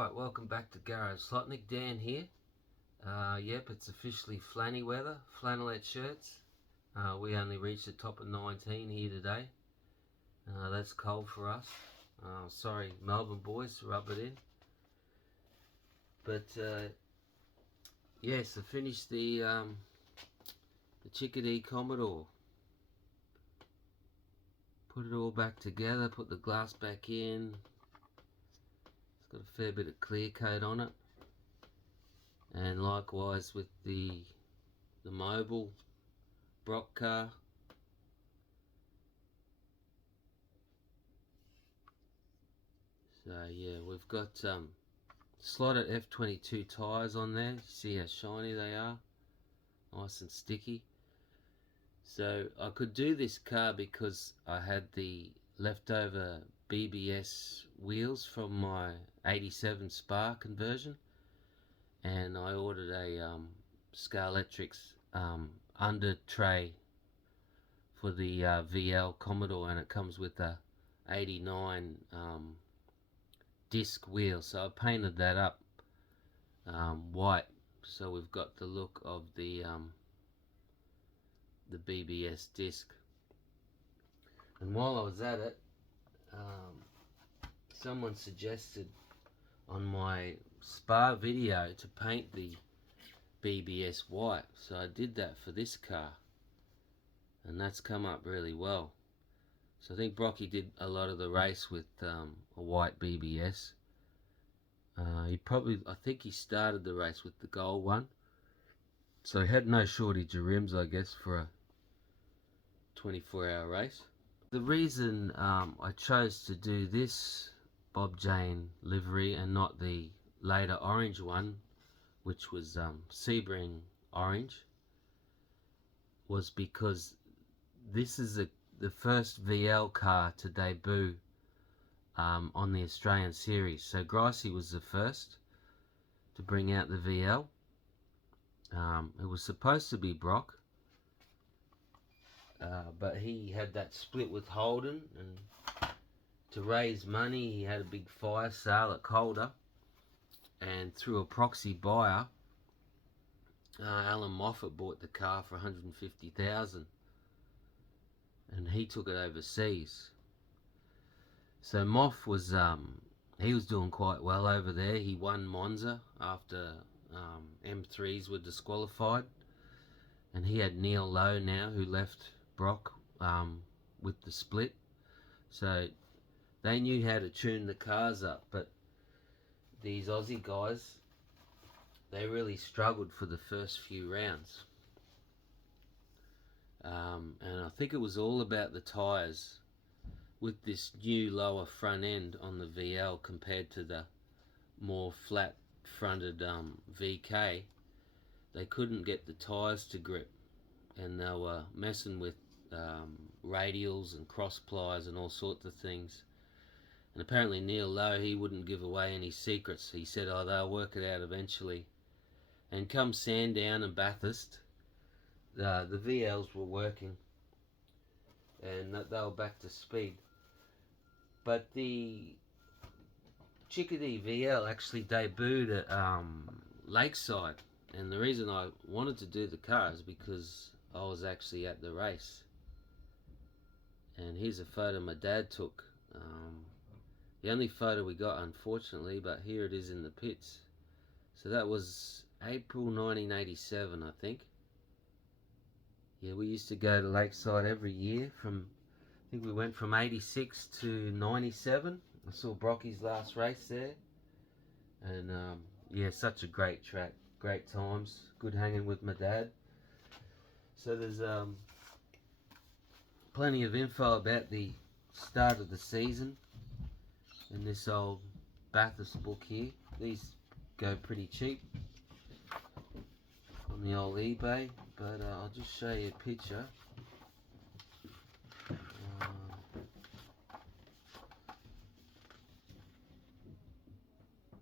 Alright, welcome back to Garage Slotnik. Dan here. Yep, it's officially flanny weather, flannelette shirts. We only reached the top of 19 here today. That's cold for us. Sorry, Melbourne boys, to rub it in. But yes, I finished the Chickadee Commodore. Put it all back together, put the glass back in. Got a fair bit of clear coat on it, and likewise with the mobile Brock car. So yeah, we've got slotted F22 tyres on there. You see how shiny they are, nice and sticky. So I could do this car because I had the leftover BBS wheels from my 87 Spa conversion, and I ordered a Scalextric under tray for the VL Commodore, and it comes with a 89 disc wheel. So I painted that up white, so we've got the look of the BBS disc. And while I was at it, someone suggested on my Spa video to paint the BBS white, so I did that for this car, and that's come up really well. So I think Brocky did a lot of the race with a white BBS. I think he started the race with the gold one, so he had no shortage of rims, I guess, for a 24-hour race. The reason I chose to do this Bob Jane livery and not the later orange one, which was Sebring orange, was because this is the first VL car to debut on the Australian series. So Gricey was the first to bring out the VL. It was supposed to be Brock, but he had that split with Holden, and to raise money he had a big fire sale at Calder, and through a proxy buyer, Alan Moffat bought the car for $150,000, and he took it overseas. So Moff was he was doing quite well over there. He won Monza after M3s were disqualified, and he had Neil Lowe now, who left Brock with the split. So they knew how to tune the cars up, but these Aussie guys, they really struggled for the first few rounds. And I think it was all about the tyres with this new lower front end on the VL compared to the more flat fronted VK. They couldn't get the tyres to grip, and they were messing with radials and cross plies and all sorts of things. And apparently Neil Lowe, he wouldn't give away any secrets. He said, oh, they'll work it out eventually. And come Sandown and Bathurst, the VLs were working, and they were back to speed. But the Chickadee VL actually debuted at Lakeside, and the reason I wanted to do the car is because I was actually at the race. And here's a photo my dad took. The only photo we got, unfortunately, but here it is in the pits. So that was April 1987, I think. Yeah, we used to go to Lakeside every year. I think we went from 86 to 97. I saw Brocky's last race there. And yeah, such a great track, great times, good hanging with my dad. So there's plenty of info about the start of the season in this old Bathurst book here. These go pretty cheap on the old eBay, but I'll just show you a picture.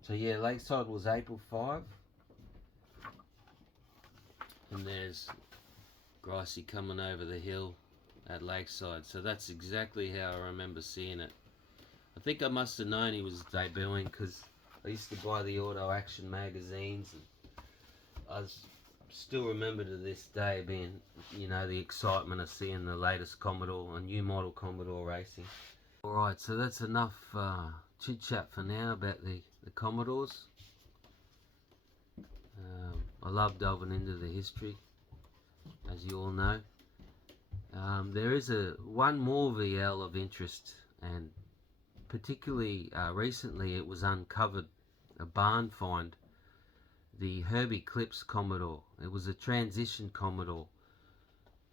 So yeah, Lakeside was April 5, and there's Gricey coming over the hill at Lakeside. So that's exactly how I remember seeing it. I think I must have known he was debuting because I used to buy the Auto Action magazines, and I still remember to this day being, the excitement of seeing the latest Commodore, a new model Commodore racing. Alright, so that's enough chit chat for now about the Commodores. I love delving into the history, as you all know. There is one more VL of interest, and particularly recently it was uncovered, a barn find, the Herby Eclipse Commodore. It was a transition Commodore.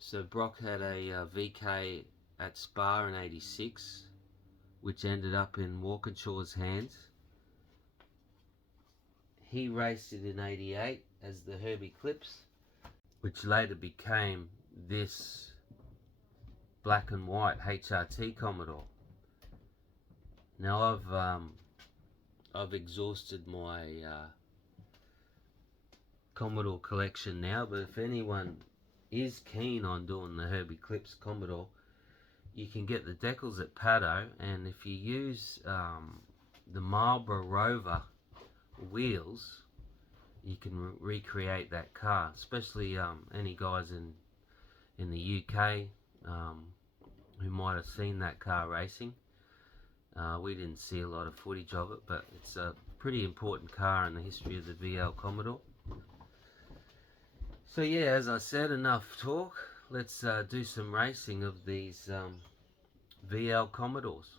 So Brock had a VK at Spa in '86, which ended up in Walkinshaw's hands. He raced it in '88 as the Herby Eclipse, which later became this black and white HRT Commodore. Now I've exhausted my Commodore collection now, but if anyone is keen on doing the Herby Eclipse Commodore, you can get the decals at Paddo, and if you use the Marlboro Rover wheels, you can recreate that car, especially any guys in the UK who might have seen that car racing. We didn't see a lot of footage of it, but it's a pretty important car in the history of the VL Commodore. So yeah, as I said, enough talk. Let's do some racing of these VL Commodores.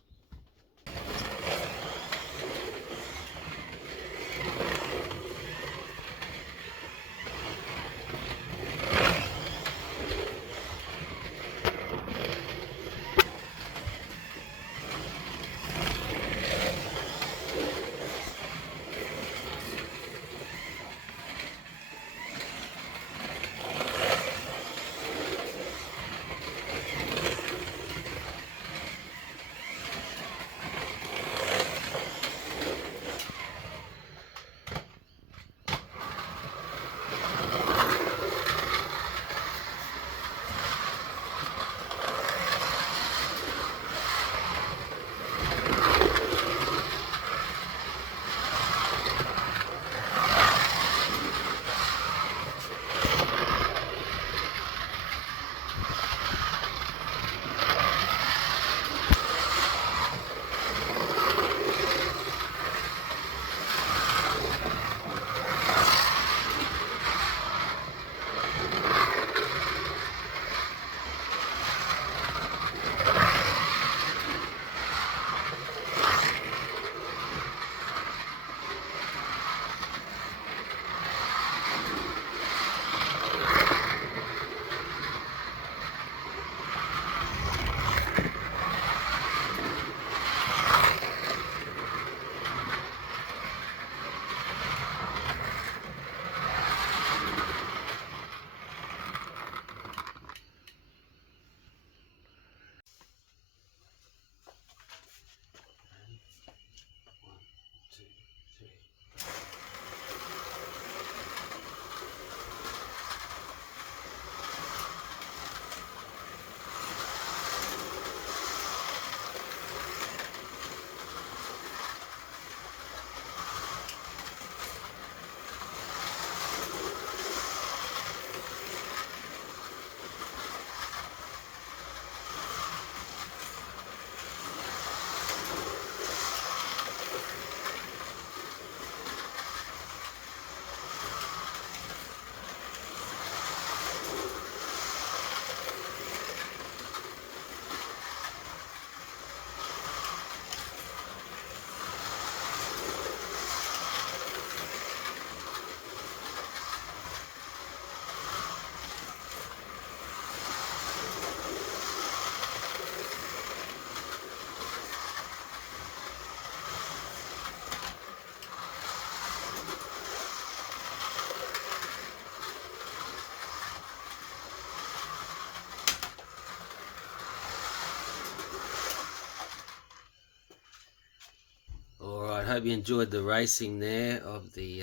Hope you enjoyed the racing there of the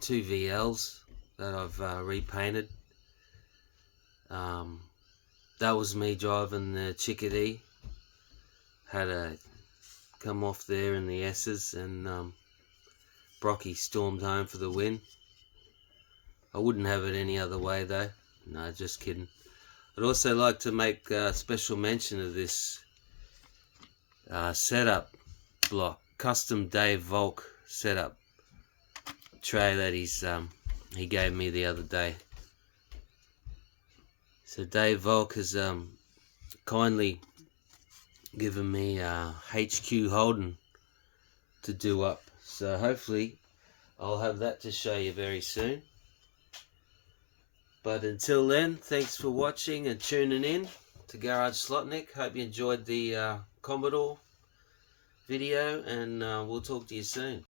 two VLs that I've repainted. That was me driving the Chickadee. Had a come off there in the S's, and Sprocky stormed home for the win. I wouldn't have it any other way though. No, just kidding. I'd also like to make special mention of this setup block, custom Dave Volk setup tray that he gave me the other day. So Dave Volk has kindly given me HQ Holden to do up. So hopefully I'll have that to show you very soon. But until then, thanks for watching and tuning in to Garage Slotnik. Hope you enjoyed the Commodore video, and we'll talk to you soon.